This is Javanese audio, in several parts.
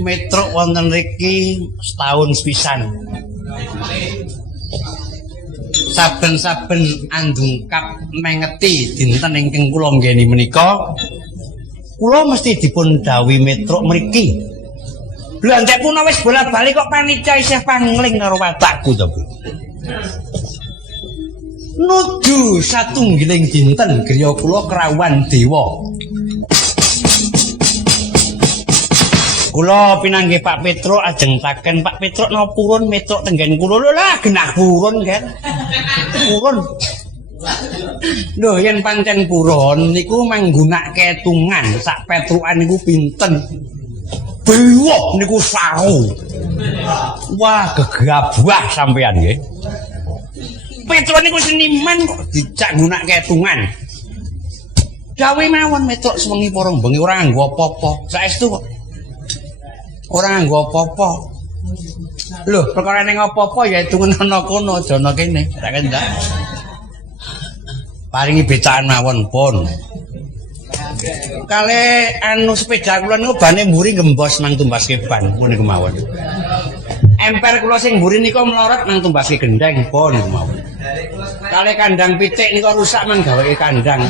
Metruk wonten riki setahun sepisan. Saben-saben andungkap mengeti dinten ingkang kula nggeni menika, kula mesti dipun dawuhi metruk mriki. Lha ndek puna wis bola-bali kok panitia isih pangling karo watakku to, Bu. Nuju satunggiling dinten griya kula krawuhan dewa. Kula pinanggih Pak Petruk ajengtaken Pak Petruk napa purun metruk tenggen kula lho lah genah purun kan. Purun. Lho yen pancen purun niku manggunake tungan sak petrukan niku pinten. Bewok niku saru. Wah gegabah sampean nggih. Petruk niku seniman kok dijak gunake tungan. Gawe mawon metruk sewengi para bengi ora nganggo apa-apa. Saestu kok ora nganggo apa-apa. Lho, perkara ning apa-apa ya hitungen ana kono, aja ana kene. Tak kendak. Paringi becaan mawon pun. Kale anu sepeda kula niku bane mburi gembos nang tumbaske ban niku mawon. Emper kula sing mburi nika melorot nang tumbaske gendeng pun niku mawon. Kale kandang pitik nika rusak mang gaweke kandang.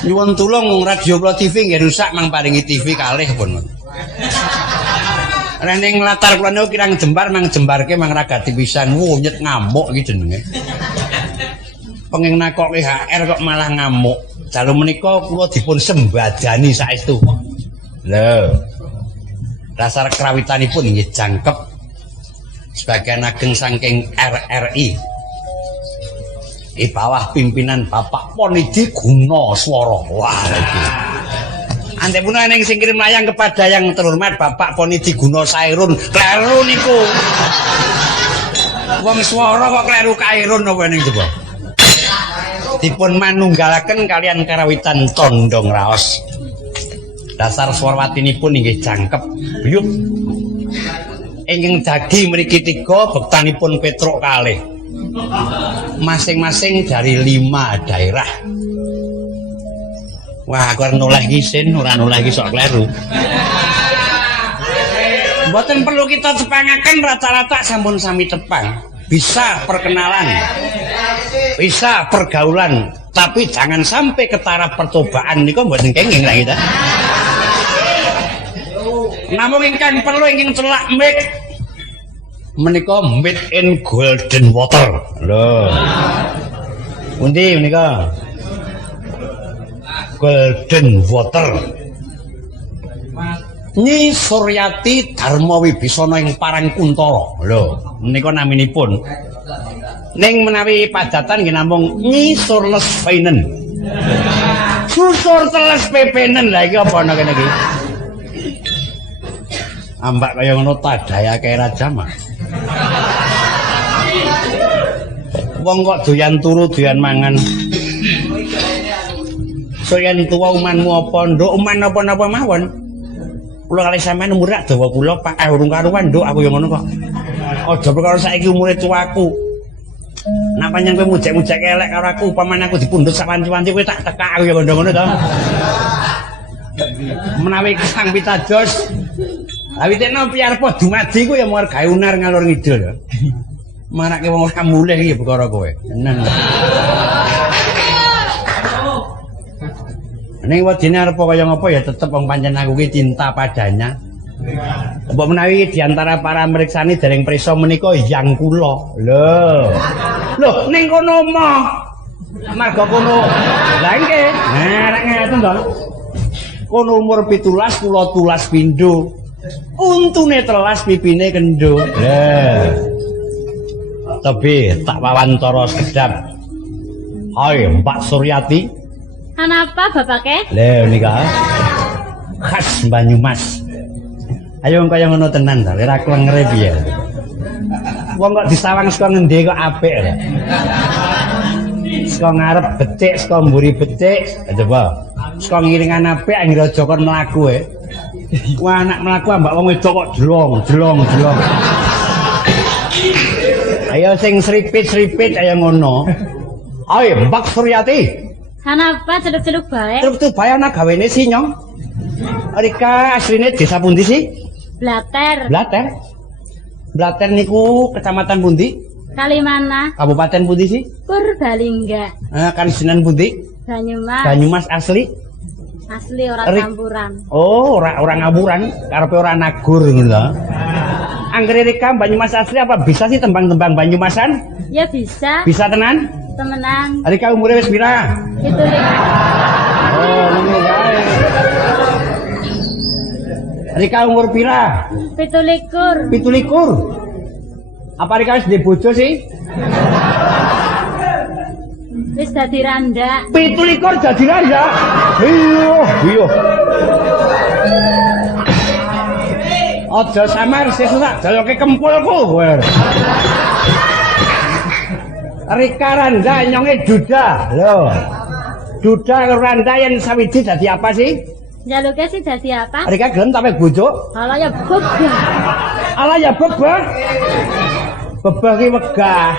Nyuwun tulung radio kula TV nggih rusak mang paringi TV kalih pun. Ning latar kula niku kirang jembar mang jembarke mang ragati pisan nyet ngamuk iki jenenge. Penging nakoke HR kok malah ngamuk. Dalu menika kula dipun sembadani saestu. Lho. Dasar krawitanipun nggih jangkep. Sebagian ageng saking RRI. Di bawah pimpinan Bapak Ponidi Gunoswara. Wah iki. Antepun ning sing kirim layang kepada yang terhormat Bapak Ponidi Gunosairun. Kleru niku. Wong swara kok kleru kairun apa ning coba. Dipun manunggalaken kalian karawitan tondong raos. Dasar swarwatinipun inggih jangkep. Buyut. Ingkang dadi mriki 3 bektanipun Petruk kalih. Masing-masing dari 5 daerah. Wah, aku noleh isin, ora noleh iki sok kleru. Mboten perlu kita tepangaken rata-rata sampun sami tepang. Bisa perkenalan. Bisa pergaulan, tapi jangan sampai ke taraf percobaan niku mboten kenging lah kita. Namun ingkang perlu ingkang celak mik menika made in golden water. Lho. Pundi menika? Golden water. Nyi Suryati Dharma Wibisana ing Parangkuntara. Lho, menika naminipun. Ning menawi padatan nggih namung Nyi Surlespeinen. Susur teles pepenen lha iki apa ana kene iki? Ambak kaya ngono tadayake raja mah. Wong kok doyan turu doyan mangan. Soyan tuwa umanmu apa nduk uman apa-napa mawon. Kula kali sampean umur rak dawa kula Pak urung karuan nduk aku ya ngono kok. Aja perkara saiki umure tuaku. Napa nyang kowe mujek-mujek elek karo aku upamane aku dipundhut sak wanci-wanci kowe tak tekak aku ya ngono to. Menawi Sang Pitados awitekno piyarpa dumadi ku ya mung gawe unar ngalor ngidul ya. Marake wong ora mulih iki perkara kowe. Tenan. Ning wedine arep kaya ngapa ya tetep wong pancen aku ki cinta padanya. Mbok menawi di antara para mriksani dereng prisa menika yang kula. Lho, ning kono mah. Marga kono. Lah nggih. Nah, rek ngaten to. Kono umur 17 kula tulas pindho. Untune telas pipine kendho. Lah. Tebe tak wawantara sekedap. Hai Mbak Suryati. Kenapa bapake? Lha nika khas Banyumas. Ayo kaya ngono tenan ta, ora klengere piye. Wong kok disawang saka ngendi kok apik lho. Saka ngarep becik, saka mburi becik, coba. Saka ngiringan apik anggere aja kon mlaku Wah anak mlaku ambak wong wedok kok jelong. Ayo sing sripit-sripit ayo ngono. Ayo Mbak Suryati. Kenapa celuk-celuk bae? Celuk bae ana gawene sinyong. Rika asline desa pundi sih? Blater. Blater niku kecamatan pundi? Kalimana. Kabupaten pundi sih? Purbalingga. Kanisinan pundi? Banyumas. Banyumas asli? Asli ora campuran. Oh, ora ngaburan, karepe ora nagur ngono lho. Anggere Rika Banyumas asli apa bisa sih tembang-tembang Banyumasan? Ya bisa. Bisa tenan? Temenan. Rika umure wis pira? Itu Oh, ngono wae. Rika umur pira? 17. 17. Apa Rika wis duwe bojo sih? Wis dadi randa. 17 dadi randa. Iya. Aja samar sesuk tak jaloke kempulku. Rika randa nyonge duda. Lho. Duda randa yen sawiji dadi apa sih? Jaluke sih dadi apa? Rika gelem tapi bojo? Ala ya bebah. Ala ya bebah. Bebah ki wegah.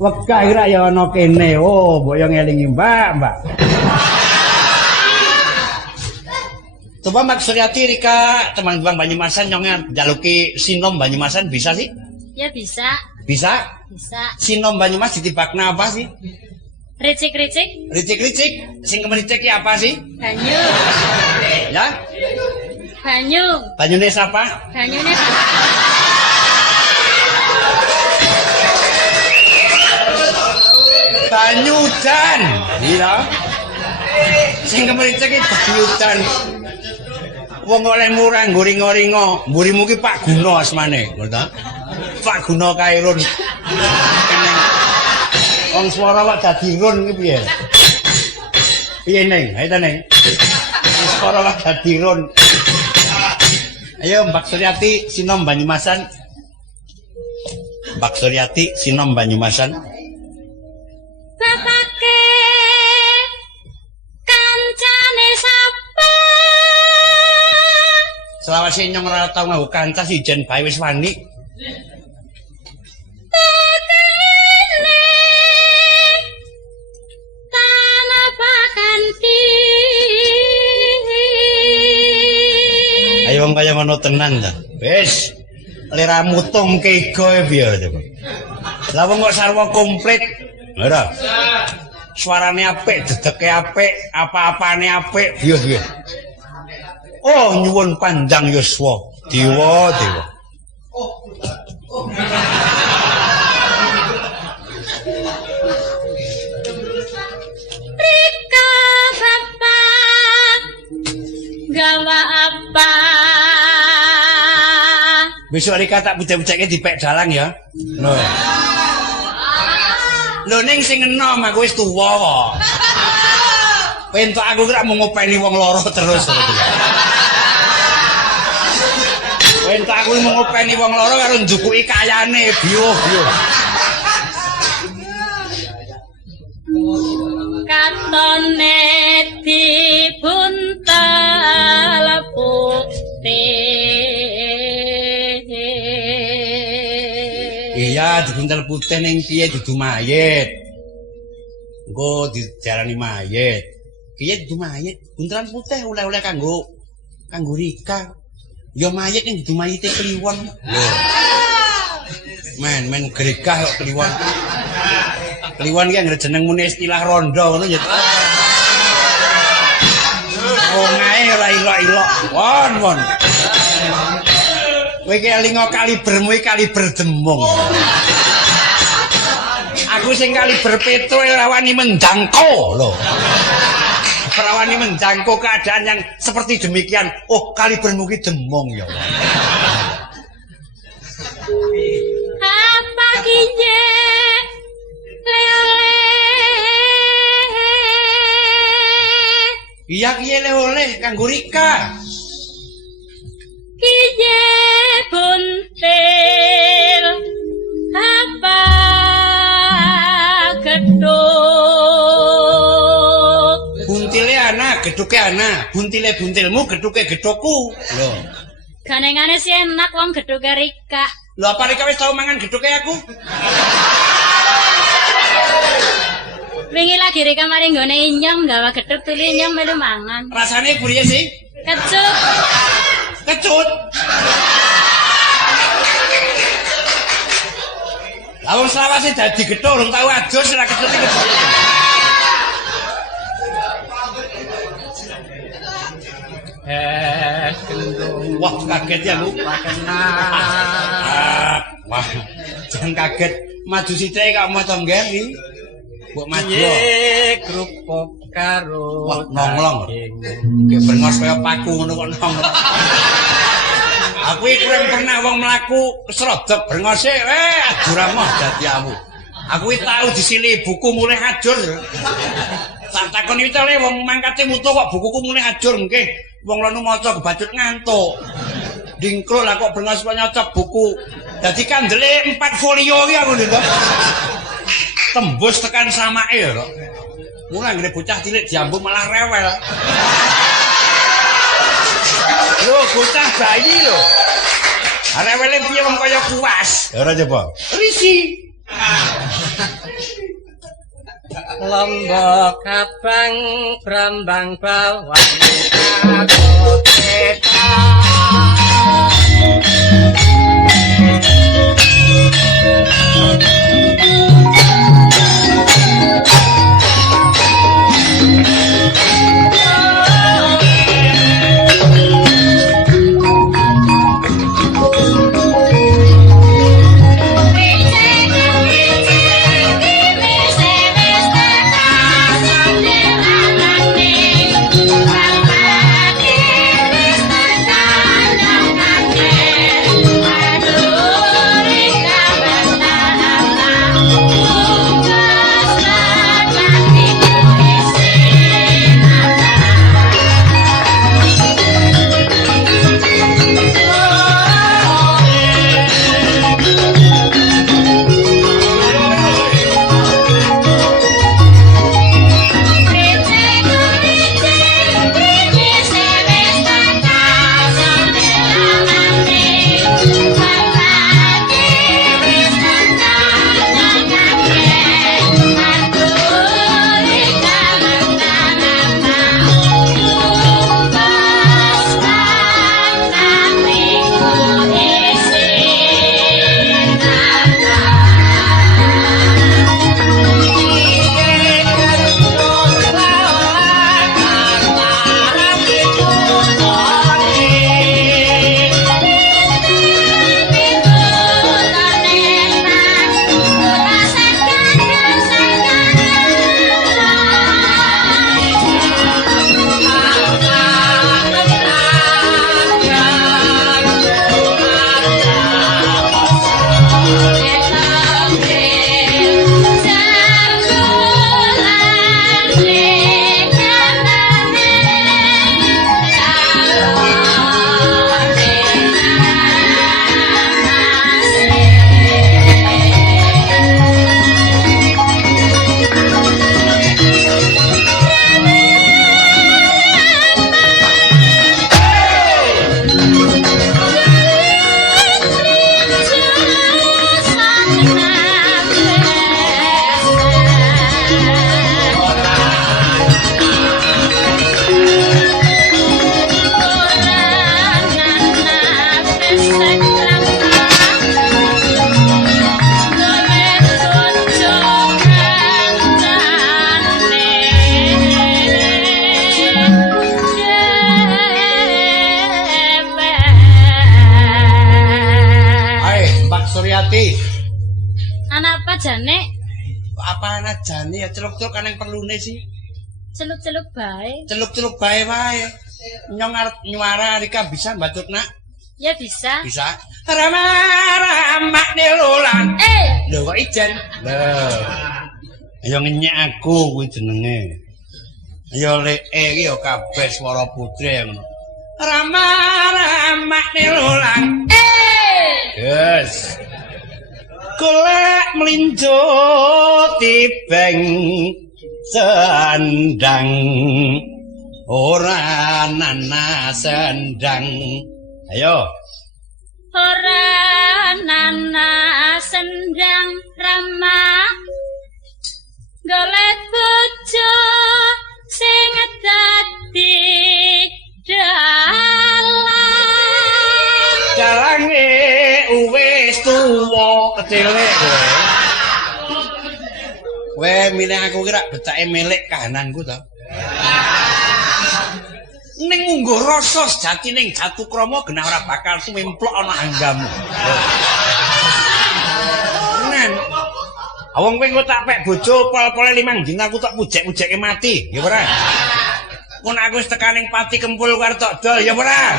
Wegah ora ya ana kene. Oh, mbok yo ngelingi, Mbak. Coba Mbak Suryati Rika teman-teman Banyumasan nyonge jaluki sinom Banyumasan bisa sih? Ya bisa. Bisa? Bisa. Sinom Banyumas ditibakna apa sih? Ricik-ricik. Ricik-ricik. Sing kemericik ki apa sih? Banyu. Ya? Banyu. Banyune sapa? Banyune banyu udan. Iya. Sing kemericik ki banyu udan. Wong oleh murah nggo ringo-ringo, mburimu ki Pak Guno asmane, ngono ta? Pak Guno Kairun. Wong swara kok dadi run ki piye? Piye Neng? Ayo ta Neng. Swara kok dadi run. Ayo Mbak Suryati sinom Banyumasan. Mbak Suryati sinom Banyumasan. bapake kancane sapa? Selawase nyong ora tau nganggo kanca si jen bae wis wani. Ayo wong kaya ngono tenan ta. Wis. Lera mutungke ego piye coba. Lah wong kok sarwa komplit. Ora. Suarane apik, dedeke apik, apa-apane apik, biyo. Oh, nyuwun panjang yuswa. Dewa. Rika bapak gawa apa? Besok Rika tak pucak-pucake dipek dalang ya. Lho ning sing enom aku wis tuwa kok. Pentok aku kira mau ngopeni wong loro terus. Pentok aku mau ngopeni wong loro karo njukuki kayane biyo. Katone dibuntel putih. Iya, dibuntel putih ning piye dudu mayit. Engko dijarani mayit. Piye dudu mayit? Buntelan putih oleh-oleh kanggo Rika. Ya mayit ning dudu mayite kliwon. Lho. Men gregah kok kliwon. Kliwon ki anggere jeneng muni istilah rondo ngono ya. Wong ae ora ilok-ilok. Won. Kowe ki elingo kalibermu iki kaliber demung. Aku sing kaliber petro ora wani menjangkau lho. Ora wani menjangkau keadaan yang seperti demikian. Oh, kalibermu ki demung ya. Apa ki kanggo Rika. Kiye buntil apa gedhuk Buntile ana, gedhuke ana. Buntile buntilmu, gedhuke gedhokku. Lho. ganengane sih enak wong gedhuke Rika. Lho apa Rika wis tau mangan gedhuke aku? Wingi lagi Rika mari nggone inyong gawa gedhuk tuli inyong melu mangan. Rasane priye sih? Kecut. Kecut. Lawang selawase dadi gedhok urung tau adus ora kecut iki. Kendung. Wah, kaget ya lu. Wah, jangan kaget. Maju sithik kok maca nggen. Mbok maju. Krupuk karo wah nonglong. Nggih brengos kaya paku ngono kok nonglong. Aku iki kurang pernah wong mlaku srodok brengose ajur amah dadi awu. Aku iki tau disili buku mulih ajur. Tak takoni witole wong mangkate mutu kok bukuku mulih ajur nggih. Wong lono maca kebacut ngantuk. Dingklo lah kok brengos kok nyocok buku. Dadi kandele 4 folio iki aku lho. Tembus tekan samake ya, Rok. Mulai ngene bocah cilik diambu malah rewel. Lho, bocah bayi lho. Rewele piye wong kaya kuwas. Ora coba. Risi. Lombok abang brambang bawang karo kita. Anak apa jane? Apa anak jane ya celuk-celuk kan yang perlune sih. Celuk-celuk bae. Celuk-celuk bae wae. Nyong arep nyuara Rika bisa mbatut nak? Ya bisa. Bisa. Rama delolan. Lho kok ijen? Lho. Ayo ngenyek aku kuwi jenenge. Ya leke iki ya kabeh swara putri ngono. Rama rama nilulang. Yes. Golek mlinjo tibeng sendang ora nana sendang. Ayo. Ora nana sendang Rama golek bojo sing dadi dalange wis tuwa kecile kowe milih aku kira becake milik kahananku to ning ngungguh rasa sejati ning Jatukrama genah ora bakal sumemplok ana anggamu nen awong kowe tak pek bojo pol-pole 5 dina aku tak pujek-pujekke mati ya ora mun aku wis tekaning pati kempul karo tok dol ya ora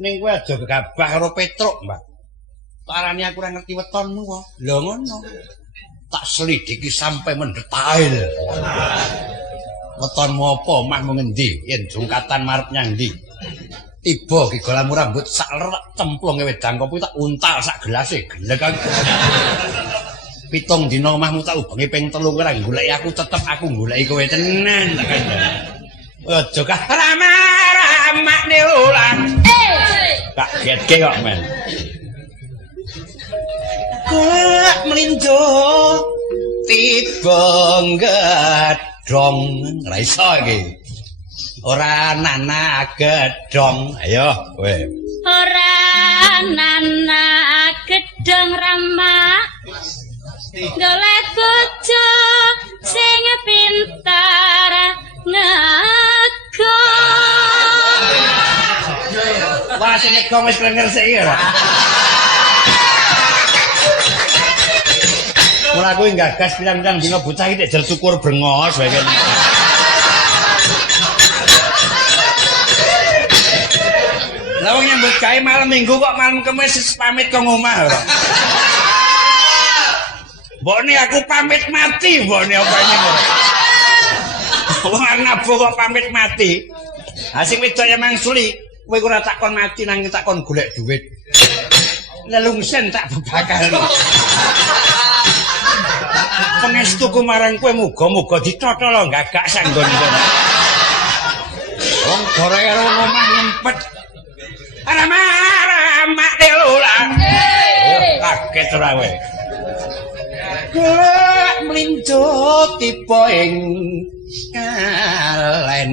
ning kowe aja gegabah karo Petruk Mbak parane aku ora ngerti wetonmu kok lho ngono tak selidiki sampai mendetail wetonmu apa omahmu ngendi yen jungkatan marep nyang ndi tiba ki golamu rambut sak lerek cemplunge wedang kopi tak untal sak gelase gelek aku 7 dina omahmu tak ubengi ping 3 kowe ora goleki aku tetep aku goleki kowe tenan tak kandhani aja rama nilulang kagetke kok men golek mlinjo tiba gedhong ra iso iki ora nana gedhong ayo kowe ora nana gedhong Rama golek bojo sing pintar nego wah sing nego wis ngersik iki ora Mula aku gagas pirang-pirang dina bocah iki jel syukur brengos wae kene. Lah wong nyambut gawe malam Minggu kok malam Kamis wis pamit kok omah ora. Mbokne aku pamit mati, mbokne apa ini kok. Wong nabo kok pamit mati. Ha sing wedok ya mangsuli, kowe ora takon mati nang takon golek duit. Lelungsen tak bebakal. Pengestuku marang kowe muga-muga ditotol gagak sanggon kono. Wong gore karo omah nyempet. Mak delulang. Kaget ora kowe. Golek mlinjo tipe ing kalen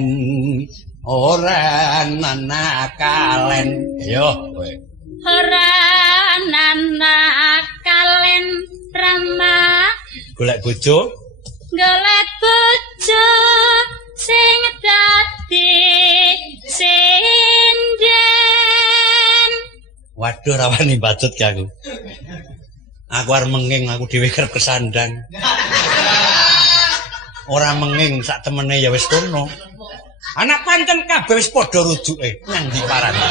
ora nana kalen. Yo kowe. Ora nana kalen Rama golek bojo sing dadi sinden. Waduh rawani bacot ki aku. Aku arep menging aku dhewe kerep kesandang. Ora menging sak temene ya wis kono. Anak pancen kabeh wis padha rujuke nang ndi parane.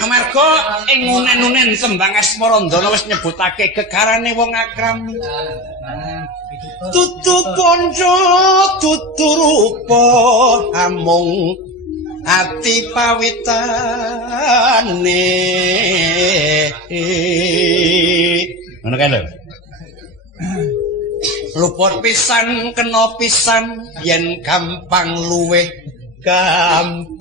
Amarga ing unen-unen tembang Asmarandana wis nyebutake gegarane wong akram. Tutu ponco tutu rupa amung ati pawitane. Ngono kae lho. Luput pisan kena pisan yen gampang luweh gampang.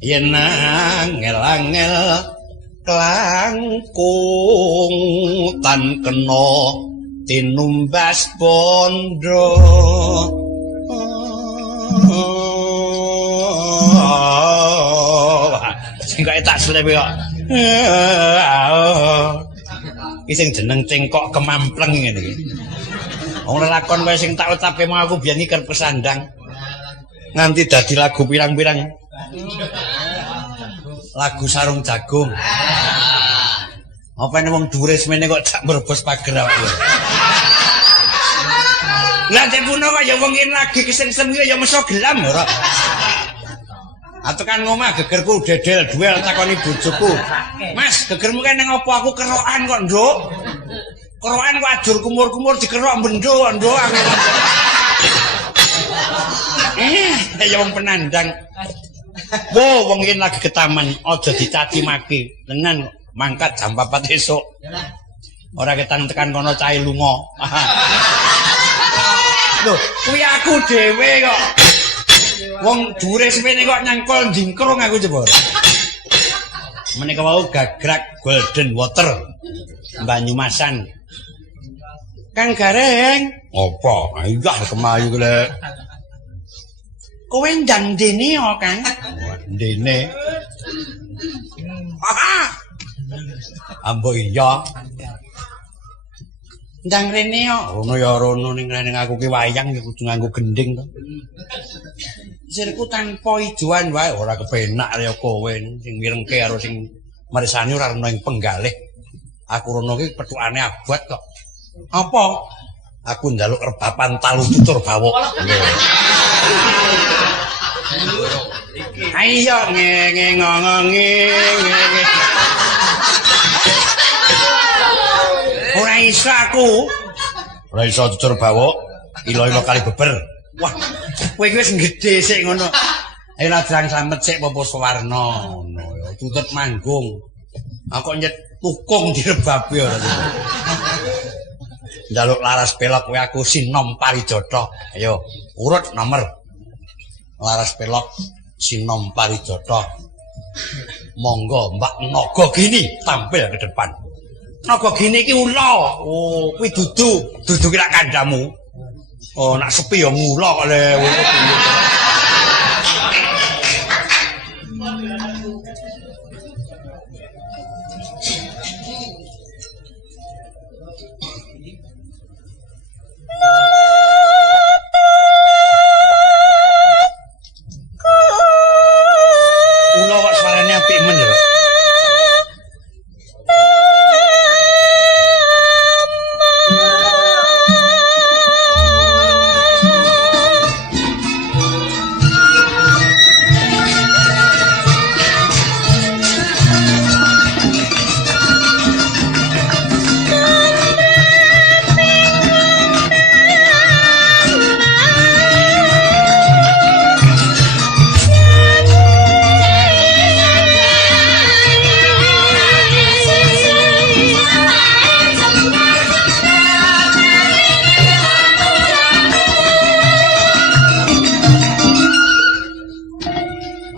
Yen angel-angel klangkung tan kena tinumbas bondo sing kok tak slepe kok iki sing jeneng cengkok kemampleng ngene iki wong lelakon wae sing tak ucapke mau aku biyen iki kerep kesandang nganti dadi lagu pirang-pirang lagu sarung jagung apa ini wong dhuwure semene kok jak merebos pager awake lah cek puno kok ya wong yen lagi kesem-sem ya meso gelam ora Tekan omah gegerku dedel duel takoni bojoku. Mas, gegermu kan nang apa aku kerokan kok, Nduk? Kerokan kok ajur kumur-kumur dikerok bendo kok, Nduk. Ya wong penandang. Wo, wong iki lagi ke taman, aja dicaci maki. Tenan mangkat jam 4 esuk. Ora ketang tekan kono cahe lunga. Lho, kuwi aku dhewe kok. Wong dure semene kok nyangkul jingkrung aku coba. Menika wau gagrak Golden Water Banyumasan. Kang Gareng, apa? Iya kemayu kule. Kowe ndang dene kok, Kang? Dene. Ambo iya. Ndang rene kok. Rono ya rono ning rene aku ki wayang ya kudu nganggo gending to. Sirku tanpa ijoan wae ora kepenak kaya kowe sing mirengke karo sing marisani ora ana ing penggalih. Aku rono ki petukane abot kok. Apa? Aku njaluk rebapan talu tutur bawok. Ayo ngenge ngongongi ngenge. Ora iso aku. Ora iso tutur bawok. Ilo-ilo kali beber. Wah, kowe iki wis gedhe sik ngono. Ayo ladrang slamet sik apa Suwarna ngono ya. Tutut manggung. Aku nyet tukung direbabi ora. Njaluk laras pelok kowe aku Sinom Parijata. Ayo, urut nomor. Laras pelok Sinom Parijata. Monggo Mbak Naga Gini tampil ke depan. Naga Gini iki ula. Oh, kuwi dudu ki lak kandamu. Oh, nak sepi ya ngula kok le. Ula kok suarane apik men lho.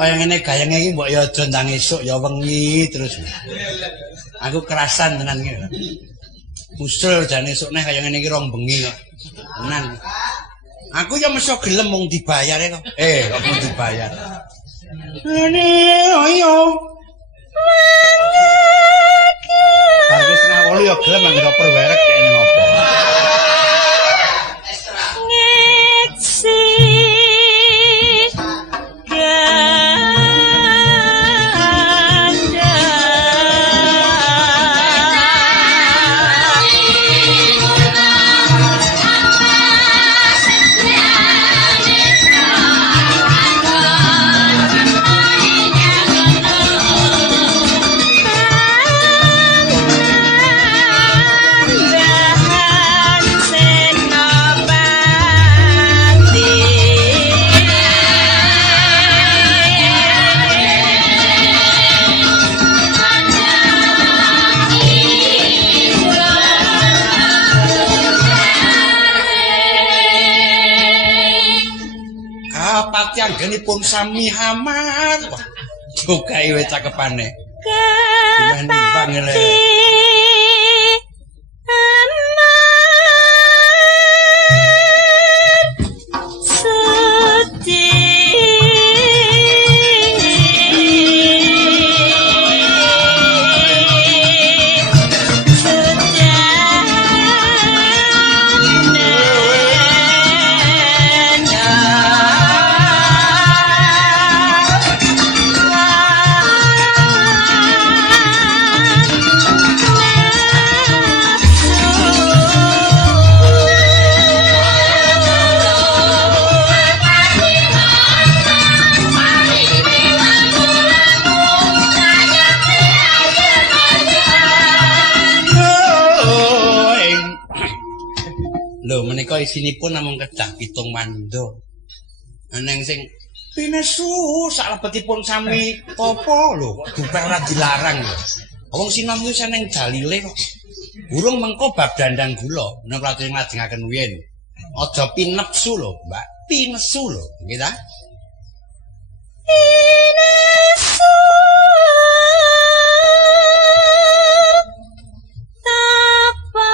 Kaya ngene gayange iki mbok ya aja ndang esuk ya wengi terus. Aku kerasan tenan iki. Usul jane esuk neh kaya ngene iki rong bengi kok. Tenan. Aku ya meso gelem mung dibayare kok. Kok mung dibayar. Ngene ayo. Parke setengah 8 ya gelem anggere perwerek kene ngopo. Anggenipun sami hamar. Jogae wae cakepane. Kapati isinipun namung kedah 7 manda. Aneng sing pinesu salebetipun sami apa lho kok dupeh ora dilarang lho. Wong sinom kuwi seneng dalile kok. Burung mengko bab dandang gula menawa kula nglajengaken wiyen. Aja pinepsu lho, Mbak. Pinesu lho, nggih ta? Pinesu tapa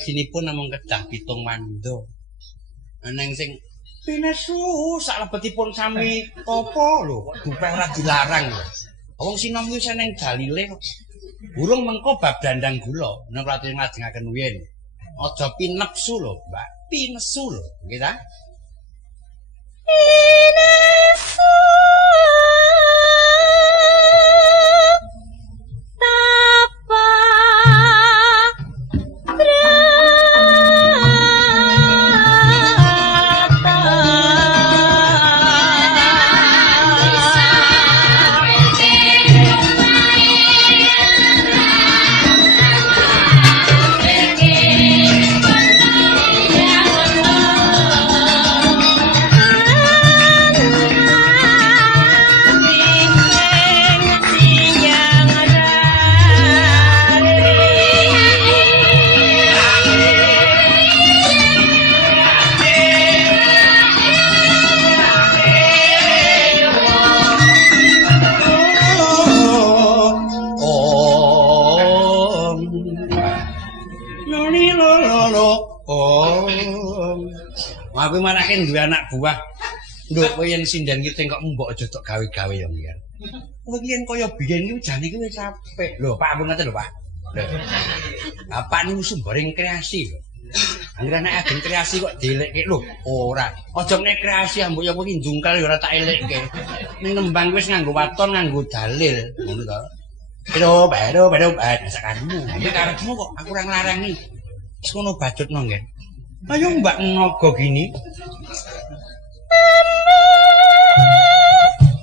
isinipun namung kedah 7 manda. Aneng sing pinesu salebetipun sami apa lho kok dupeh ora dilarang lho. Wong sinom kuwi seneng dalile kok. Burung mengko bab dandang gula menawa kula nglajengaken wiyen. Aja pinepsu lho, Mbak. Pinesu lho, nggih ta? Pinesu tapa Aku manake duwe anak buah. Nduk kowe yen sinden ki kok mbok aja tok gawe-gawe yo ngen. Kowe yen kaya biyen iki jane iki wis apik. Lho, Pak ampun ngoten lho, Pak. Lho. Bapak niku sumbering kreasi lho. Angger anak agen kreasi kok dielekke lho, ora. Aja nek kreasi ambuk ya kowe ki njungkal ya ora tak elekke. Ning nembang wis nganggo waton, nganggo dalil, ngono to. Pero, sakarmu. Iki karepmu kok aku ora nglarangi. Wis ngono bajutno ngen. Ayo Mbak Naga gini.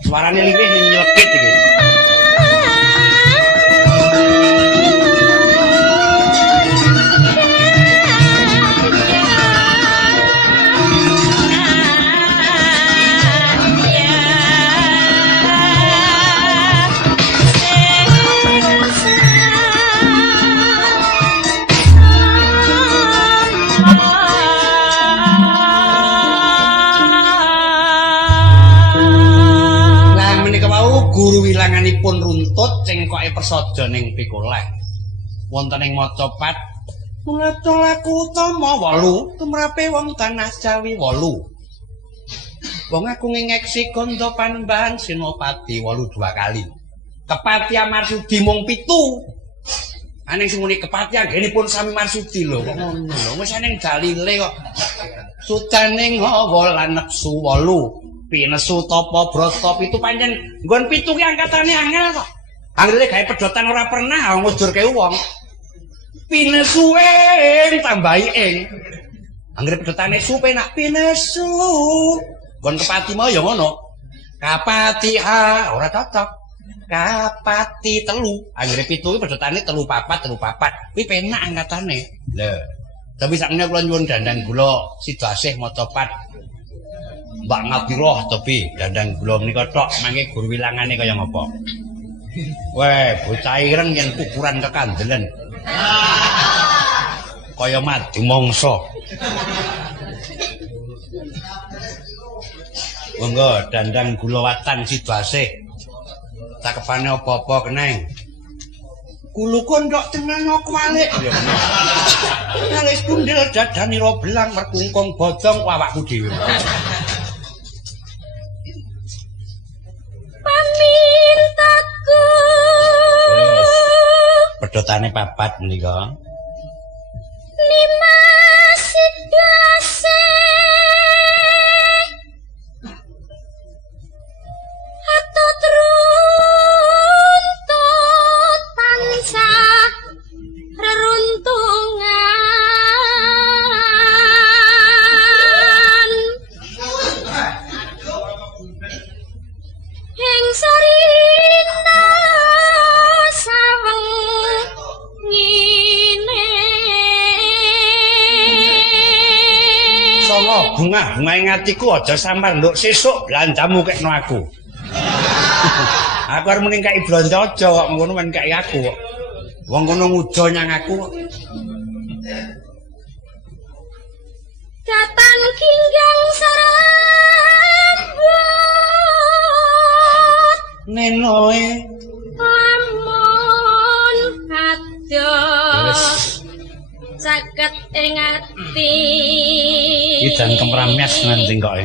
Suarane liwih nyelekit iki. Guru wilanganipun runtut cengkoke prasaja ning pikoleh. Wonten ing macapat Mulata laku utama 8 tumrape wong tanah Jawi 8. Wong aku ngeksi ganda panembahan Senopati 8 2 kali. Kepati Amarsudi mung 7. Aning sing muni kepati anggenipun sami marsudi lho, kok ngono lho. Wis aning dalile kok. Sutaning hawa lan nepsu 8, pinesu tapa brata 7 pancen nggon 7 ki angkatane angel kok. Anggere gawe pedotan ora pernah ngujurke wong. Pinesu tambahi ing. Anggere pedotane su penak pinesu. Nggon kepati mau ya ngono. Kapati ora cocok. Kapati 3. Anggere 7 ki pedotane 3 4 3 4. Kuwi penak angkatane. Lho. Tapi sakmene kula nyuwun dandang kula sida asih maca pat. Mbak Ngabiroh tapi dandang kula menika tok mangke gur wilangane kaya ngapa. Weh, bocah ireng yen kukuran kekandelen. Kaya madu mangsa. Monggo dandang gula watan sida asih. Cakepane apa-apa keneng. Kulukun kok tenang kwalik. Ya bener. Nalis kundil dadanira belang merkungkung bodong awakku dhewe. Pamintaku. Pedotane 4 menika. Limas sidase. Atut runtut tansah reruntungan. Ing sarina sawengine. Sanga bunga-bunga ing atiku aja samar nduk sesuk blanjamu kekno aku. Aku arep muni kaki blanja aja kok ngono men kaki aku kok. Wong kono ngujo nyang aku kok. Datan kinggang sarambut Nenoe lamun kados saged ing ati. iki jan kemrames nganti kok.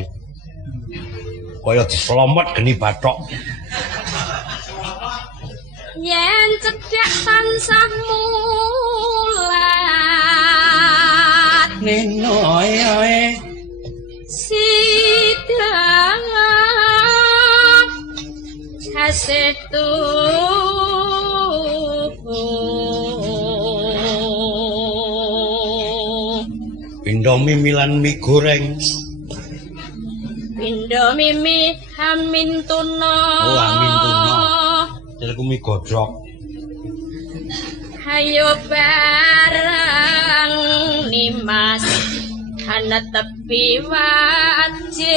Kaya dislomot geni bathok. Yen cedhak tansah mulat Nenoe sidang hasetu pindho mimilan mie goreng. pindho mimi hamin tuna. Oh, hamin tuna. Jelku mie godhog. Hayo bareng Nimas ana tepi wajib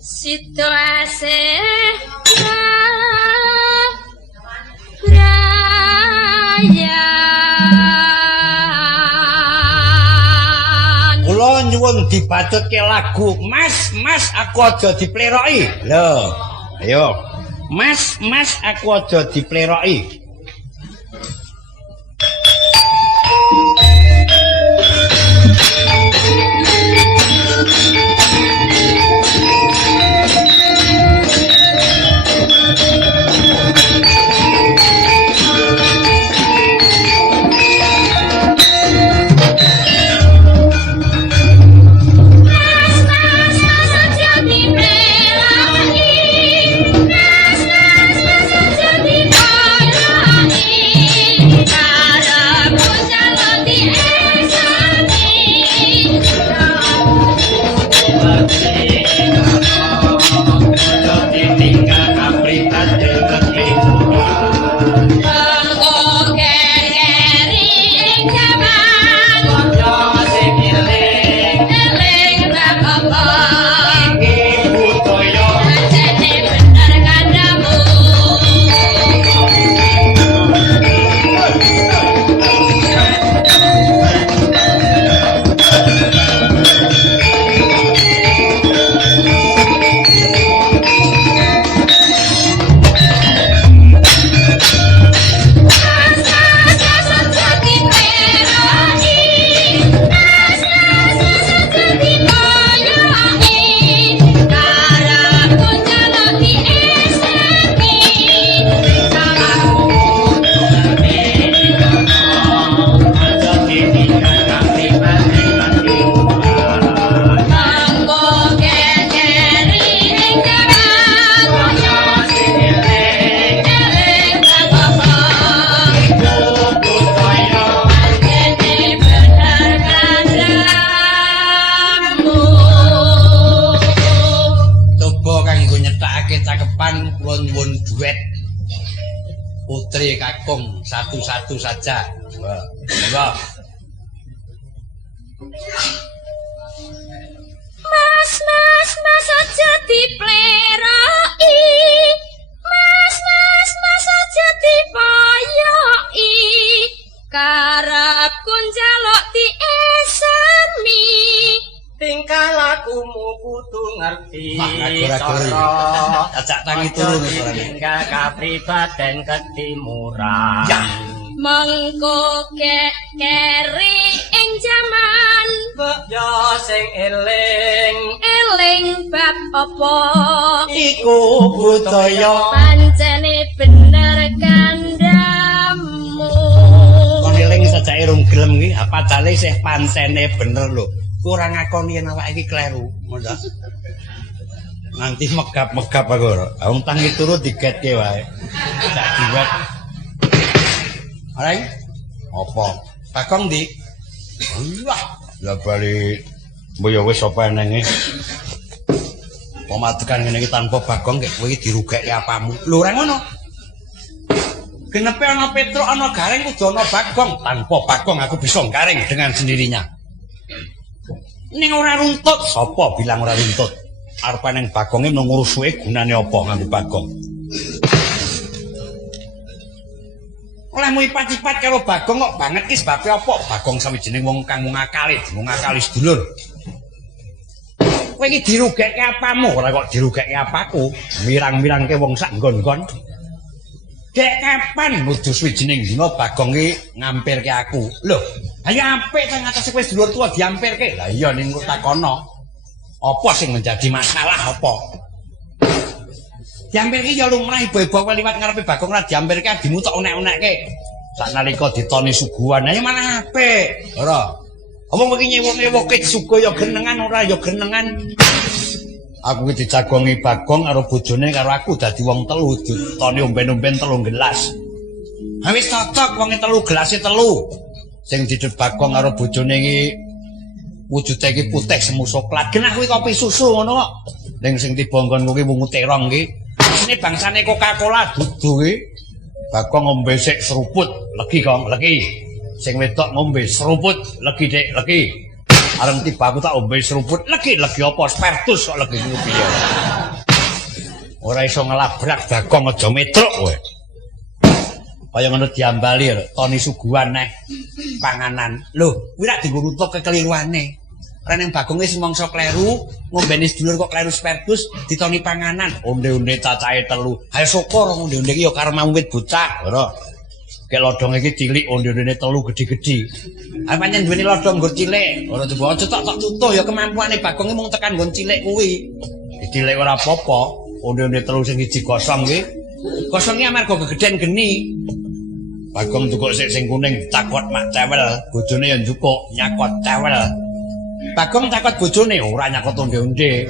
situasi Kula nyuwun dibacutke lagu Mas, Mas aku aja dipleroki. Lho, ayo. Mas, Mas aku aja dipleroki. Jadi putri kakung satu-satu saja. Monggo. Mas aja dipleroki. Mas aja dipoyoki. Karepku njaluk diesemi. Tingkah lakumu kudu ngerti. Acak tangi turun suarane. Tingkah kapribaden ketimuran. Ya. Mengko keri ing jaman. Mbok yo sing eling. Eling bab apa? Iku budaya. Pancene bener kandamu. Kon eling sajake rung gelem iki, apa jale isih pancene bener lho. Ora ngakoni yen awake iki kleru, ngono. Nanti megap-megap aku ora. Wong tangi turu digetke wae. Cak diwet. Areng? Apa? Bakong ndi? Wah, lah bali mboyo wis apa enenge. Pemadekan ngene iki tanpa Bagong kek kowe iki dirugeki apamu. Lho ora ngono. Genepe ana Petruk ana Gareng kudu ana Bagong. Tanpa Bagong aku bisa garing dengan sendirinya. Ning ora runtut, sapa bilang ora runtut? Arepe ning Bagonge mung ngurus suwe gunane apa nganggo Bagong? Olehmu ipat-ipat karo Bagong kok banget ki sebabe apa? Bagong sawijining wong kang ngakali sedulur. Kowe iki dirugeki apamu? Ora kok dirugeki apaku. Mirang-mirangke wong sak nggon-nggon. Dek kapan nuju swijining dina Bagong ki ngampirke aku. Lho, ayo apik ta ngatasi kowe sedulur tuwa diampirke. Lah iya ning kok takono. Apa sing menjadi masalah apa? Diampirke ya lumrah ibu-ibu kowe liwat ngarepe Bagong ora diampirke adimu tok unek-unekke. Saknalika ditoni suguhan. Ayo mana apik. Ora. Omong iki nyewok-nyewoke sugo ya genengan ora ya genengan. Aku iki dijagongi Bagong karo bojone karo aku dadi wong telu ditoni omben-omben 3 gelas. Ha wis cocok wonge 3 gelase 3. Sing didut Bagong karo bojone iki wujude iki putih semu soklat. Genah kuwi kopi susu ngono kok. Ning sing tiba nggonku ki wungu terong iki. Ini bangsane Coca-Cola dudu iki. Bagong ngombe sik seruput, legi Kong, legi. Sing wedok ngombe seruput, legi Dik, legi. Areng tiba aku tak ombe seruput, legi apa spertus kok legi ngono piye. Ora iso ngelabrak Bagong aja metruk kowe. Kaya ngono diambali toni suguhan neh panganan. Lho, kuwi rak dienggo nutup kekeliruane. Ora ning Bagong wis mangsa kleru, ngombeni sedulur kok kleru spertus ditoni panganan. Onde-onde cacahe 3. Hayo syukur onde-onde iki ya karo wit bocah, ora. Kek lodong iki cilik onde-ondene 3 gedhe-gedhe. Ah pancen duweni lodong nggon cilik. Ora coba aja tok tutuh ya kemampuane Bagong mung tekan nggon cilik kuwi. Cilik ora apa-apa. Onde-onde 3 sing siji kosong kuwi. Kosong iki amarga gegeden geni. Bagong tukuk sing kuning cakot mak cewel, bojone ya njukuk nyakot cewel. Bagong takot bojone ora nyakot onde-onde.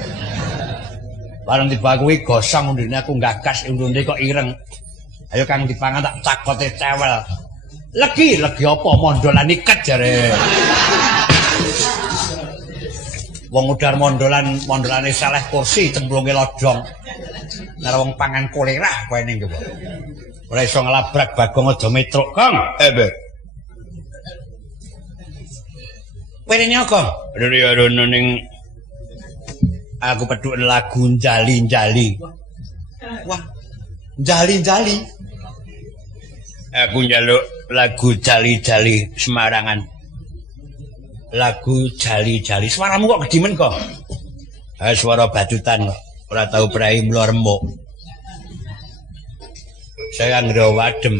Bareng tiba kuwi gosong ondene aku gagas onde-onde kok ireng. Ayo Kang dipangan tak cakote cewel. Legi apa mondolan iket jare. Wong udar mondolane saleh kursi cemplunge lodong. Nara wong pangan kolera kowe ning kowe. Ora iso nglabrak Bagong aja metruk, Kang. Ebe. Werene Kang. Rono ning aku pedhuk lagu njali-njali. Wah. Njali-njali. Aku njaluk lagu jali-jali Semarangan. Lagu jali-jali. Suaramu kok gedimen kok? Suara batutan kok. Ora tau prahi mlo remuk. Saya ngira wadem.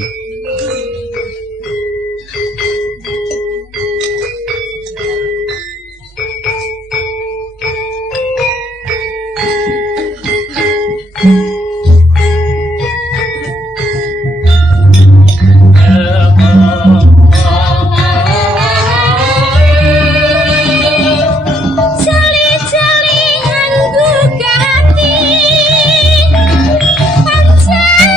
Pancen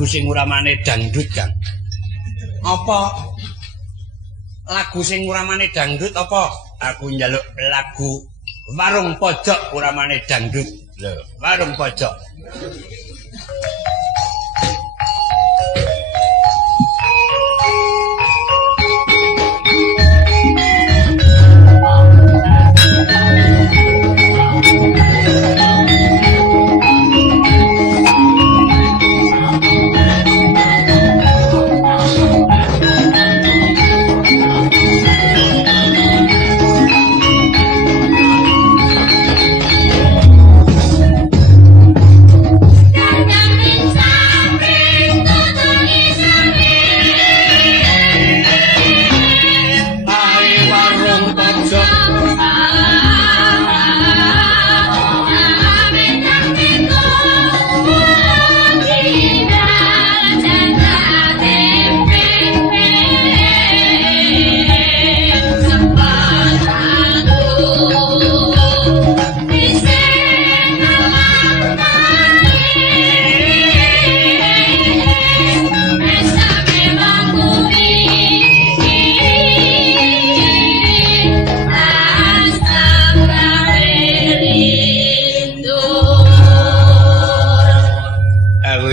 lagu sing uramane dangdut, Kang. Apa? Lagu sing uramane dangdut apa? Aku njaluk lagu Warung Pojok uramane dangdut. Lho, Warung Pojok.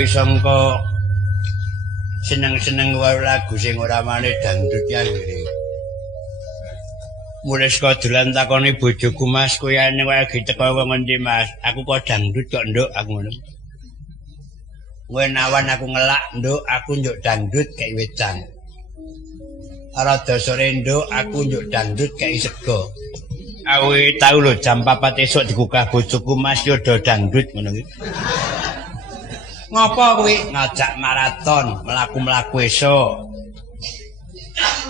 Sangka seneng-seneng wae lagu sing ora mane dangdut ya ngene. Mulai saka dolan takoni bojoku, Mas, kowe ane wae teko ngendi, Mas? Aku kok dangdut kok, Nduk, aku ngono. Kowe nawan aku ngelak, Nduk, aku njuk dangdut kaya wedang. Rada sore, Nduk, aku njuk dangdut kaya sego. Aku tau lho jam 4 esuk digugah bojoku, Mas, yo do dangdut ngono iki. Ngopo kuwi ngajak maraton, mlaku-mlaku esuk.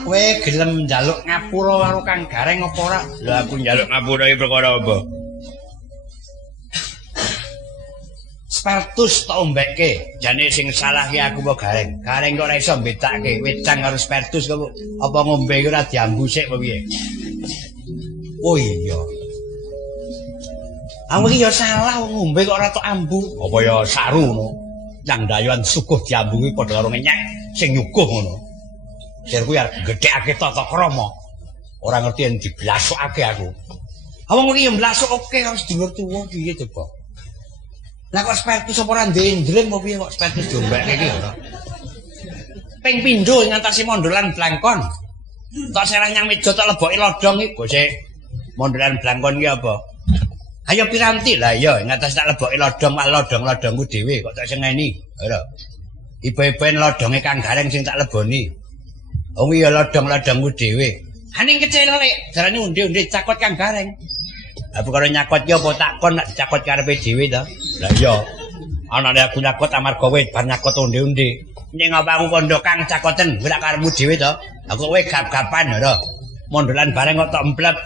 Kowe gelem njaluk ngapura karo Kang Gareng apa ora? Lho aku njaluk ngapura iki perkara apa? Spertus tak ombekke, jane sing salah ki aku apa Gareng. Gareng kok ora iso mbedakake wedang karo spertus kok apa ngombe iki ora diambu sik apa piye? Oh iya. Aku iki ya salah wong ngombe kok ora tok ambu. Apa ya saru ngono. Nang dayuan sukuh diambungi padha karo ngenyek sing nyukuh ngono. Jer kuwi arep gedhekake tata krama. Ora ngerti yen diblasokake aku. Awang iki yo mblasok oke harus dulur tuwa piye coba. Lah kok spertus apa ora ndendreng apa piye kok spertus diombeke iki ora. Ping pindho ngantasi mondolan blangkon. Tak serah nyang meja tak leboki lodong iki gose mondolan blangkon iki apa? Ayo piranti lah ya ngatas tak leboki lodong mak lodong-lodongku dhewe kok tak sengeni. Ora. Ibu-ibuan lodonge Kang Gareng sing tak leboni. Wong ya lodong-lodongku dhewe. Aning kecelek, jarane unde-unde cakot Kang Gareng. Lah perkara nyakot ya apa takon nek cakot karepe dhewe to. Lah iya. Anane aku nyakot amarga kowe bar nyakot unde-unde. Ning apa aku kandha Kang cakoten ora karepmu dhewe to. Aku kowe gap-gapan ora. Mondolan bareng kok tok emplep.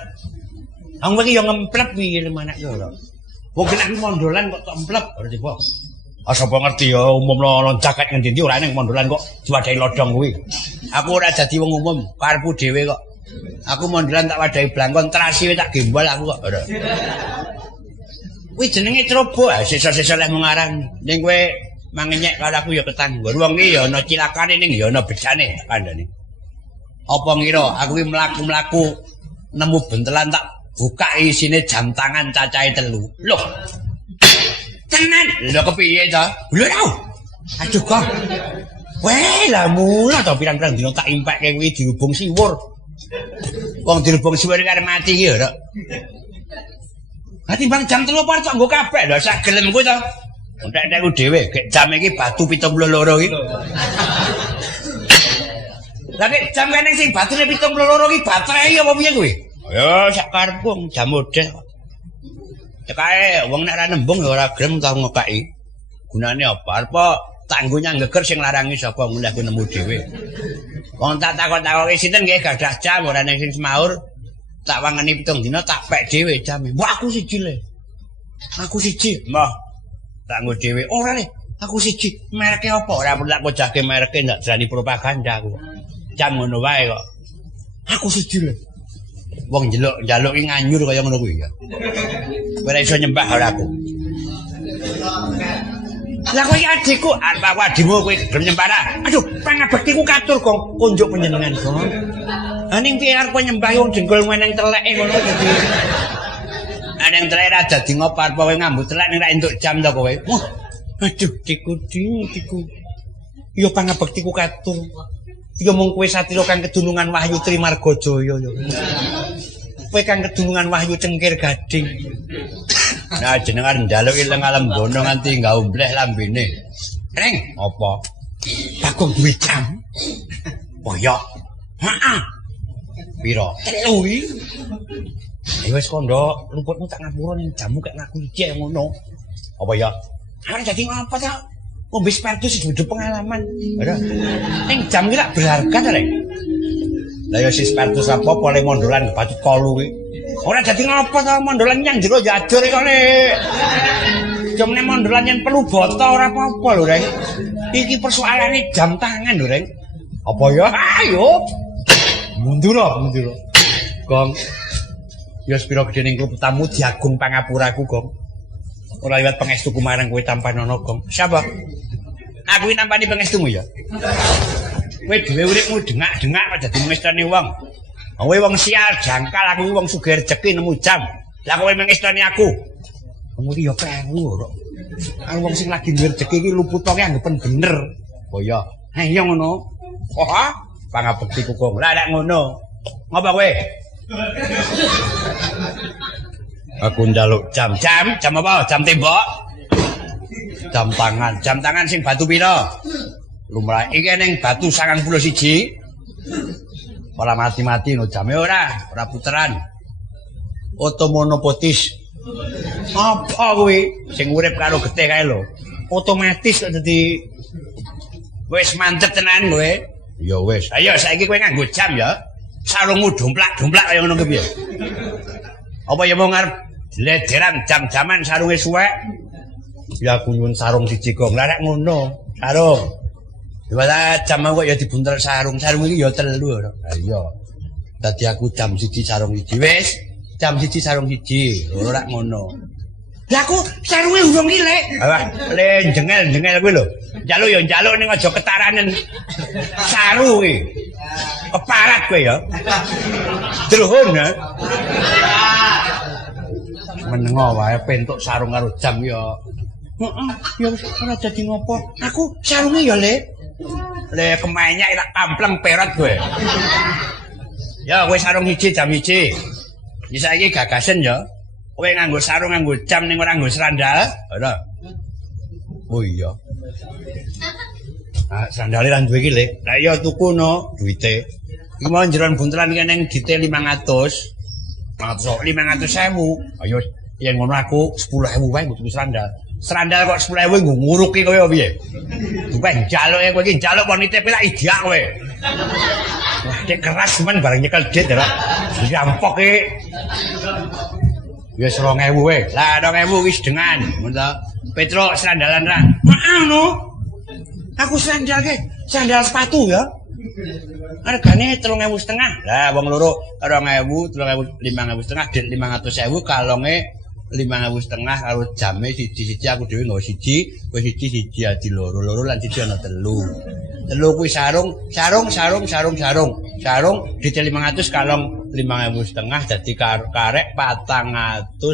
Wong iki yo ngemplep piye manak yo ora. Wong kena mondolan kok tok emplep ora tiba. Sapa ngerti ya umumno loncaket ngendi-endi ora ning mondolan kok diwadahi lodong kuwi. Aku ora dadi wong umum, karepku dhewe kok. Aku mondolan tak wadahi blangkon, trasi tak gembol aku kok ora. Kuwi jenenge ceroboh, sisa-sisa lek mengaran. Ning kowe mangenyek karo aku ya ketanggur. Wong iki ya ana cilakane ning ya ana bedane kandhane. Apa ngira aku iki mlaku-mlaku nemu bentelan tak buka isine jam tangan cacahe 3. Loh. Tenan. Lho kepiye to? Lho tau. Aduh kok. Weh, lah mula to pirang-pirang dina tak impekke kuwi dirubung siwur. Wong dirubung siwur karo mati iki ora. Timbang jam 3 par kok nggo kabeh lho sak gelemku to. Entek-entekku dhewe, gek jam iki batu 72 iki. Lah nek jam kene sing batune 72 iki baterai apa piye kuwi? Ya sak karepku jam model kok. Cekae wong nek ora nembung ya ora gelem tau ngekaki. Gunane apa? Apa tanggo nyanggeger sing larangi sapa mulih aku nemu dhewe. Wong tak takon-takoki sinten nggih gadah jam ora ning sing semaur. Tak wangeni 7 dina tak pek dhewe jame. Wah aku siji le. Aku siji. Mbah. Tak nggo dhewe. Ora le. Aku siji. Mereke apa? Ora perlu tak kojake mereke ndak berani propaganda aku. Jam ngono wae kok. Aku siji le. Wong njaluk iki nganyur kaya ngono kuwi ya. Ora iso nyembah ora aku. Lah kowe adikku, apa adimu kowe gelem nyembah. Aduh, pangabektiku katur, Gong. Kunjuk panjenengan, Gong. Ha ning piye arep nyembah wong jengkol meneng teleke ngono dadi. Aneng telek ra dadi ngopo arep kowe ngambut telek ning ra entuk jam to kowe. Wah, aduh diku. Ya pangabektiku katur. Ya mung kowe satira kang kedunungan Wahyu Trimargajaya ya. Kowe kang kedunungan Wahyu Cengkir Gading. Nah jenengan njaluk ileng alam bono nganti ngaumbleh lambene. Reng, apa? Bagong duwe jam. Oh ya. Heeh. Piro? 3 iki. Ya wis kondo, luputmu tak ngapura ning jamu kek ngaku iki ngono. Apa ya? Arep dadi ngapa ta? Ngombe spiritus dudu pengalaman. Ora. Ning jam iki lak berharga ta, Reng? Lah ya si spiritus apa pole mondolan batu kolu iki. Ora dadi ngapa ta mondolan nyang jero jajur kok nek. Jemne mondolan yen perlu boto ora apa-apa lho, Reng. Iki persoalane jam tangan lho, Reng. Apa ya? Ayo. Mundur. Gong. Ya sepira gedene klub tamu diagung pangapuraku, Gong. Ora liwat pangestuku marang kowe tampanana, Gong. Siapa? Aku iki nampani pangestumu ya. Kowe dhewe uripmu dengak-dengak kok dadi mengestani wong. Kowe wong sial jangkal, aku wong sugih rejeki nemu jam. Lah kowe mengestani aku. Wong iki ya kewu ora. Aku wong sing lagi duwe rejeki iki luputoke anggepen bener. Oh ya. Ha iya ngono. Oh, pangabektiku kok. Lah nek ngono. Ngopo kowe? Aku njaluk jam apa? Jam tembok. Jam tangan sing batu pira? Lumrah iki ning batu 91. Ora mati-mati no jame ora puteran. Otomonopotis. Apa kowe sing urip karo getih kae lho. Otomatis kok dadi wis mantep tenan kowe. Ya wis. Ayo saiki kowe nganggo jam ya. Sarungmu domplak-domplak kaya ngono ki piye? Apa ya mau ngarep lederan jam-jaman sarunge suwek? Ya aku nyuwun sarung siji Gong. Lah nek ngono, sarung. Diwala jam kok ya dibuntel sarung iki ya 3 ora. Lah iya. Dadi aku jam 1 sarung 1 wis. Jam 1 sarung 1. Ora ngono. Lah aku sarunge urung ki, Lek. Wah, le jengel kuwi lho. Njaluk ya njaluk ning aja ketaranen saru kuwi. Keparat kowe ya. Druhun ya. Menengo wae pentuk sarung karo jam ya. Heeh, ya wis ora dadi ngopo. Aku sarunge ya, Lek. Le kemenya tak kampleng perat kowe. Ya kowe sarung 1 jam 1. Iki saiki gagasen ya. Kowe nganggo sarung nganggo jam ning ora nganggo sandal. Ora. Oh iya. Ah sandale ra duwe iki, Lek. Lah iya tuku no duwite. Iki mau jeron buntelan iki ning dite 500. 500.000. Ayo yen ngono aku 10.000 wae tuku sandal. Sandal kok 10.000 nggo nguruki kowe piye? Duwe njaluke kowe iki njaluk wanita pelak idiak kowe. Wah, dek keras men bareng nyekel dit ya. Rampok iki. Wis 2.000 wae. Lah 2.000 wis dengan. Ngono Petro sandalan ra. Heeh no. Aku sandal sepatu ya. Hargane 3.500. Lah wong loro 2.000, 5.500, dit 500.000 kalonge 5.500 karo jame siji-siji aku dhewe nggo siji, kowe siji adi loro lan siji ana 3. 3 kuwi sarung dit 500 kalong 5.500 dadi karek 490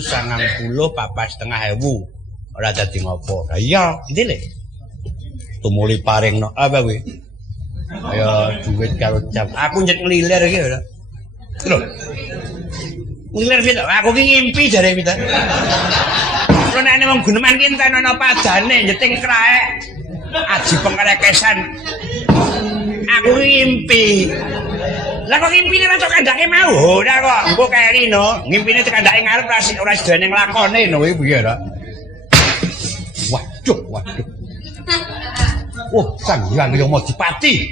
4.500. Ora dadi ngopo. Lah iya, endi le? Tumuli paringno apa kuwi? Kaya duit karo jam. Aku njet nglilir iki lho. Lho. Nglilir piye? Aku ki ngimpi jare piye ta? Lho nek wong guneman ki enten ana padane nyeting kraek. Aji pengrekesan. Aku ki ngimpi. Lah kok ngimpine ra tok kandhake mau. Ora kok, engko keri no. Ngimpine tekandhake ngarep ora sedene nglakone no kuwi piye ta? Waduh. Wah, sang Hyang Yamadipati.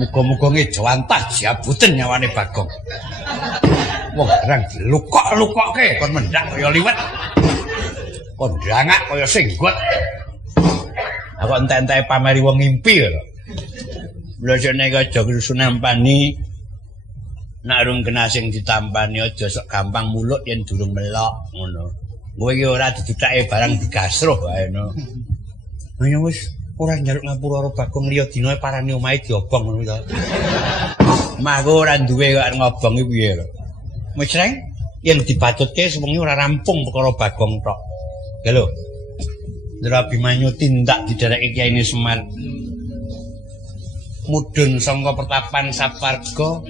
Muga-muga ngejawantah jabuten nyawane Bagong. Wong garang dilukok-lukokke kon mendak kaya liwet. Kon drangak kaya singgot. Aku entek-entek pameri wong ngimpi lho. Blojone aja kudu nampani. Nek urung kena sing ditampani aja sok gampang muluk yen durung melok ngono. Kowe iki ora didutake barang digasruh wae no. Ya wis ora njaluk ngapura karo Bagong liya dina parani omahe diobong ngono to. Mangko ora duwe kok ngobong iki piye lho. Wis reng yen dibatutke sewengi ora rampung perkara Bagong tok. Ya lho. Ndra Abimanyu tindak didereke Kyaine Semar. Mudhun sangka pertapan Saparga.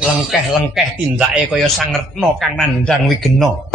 Lengkeh-lengkeh tindake kaya sang Retna kang nandhang Wigena.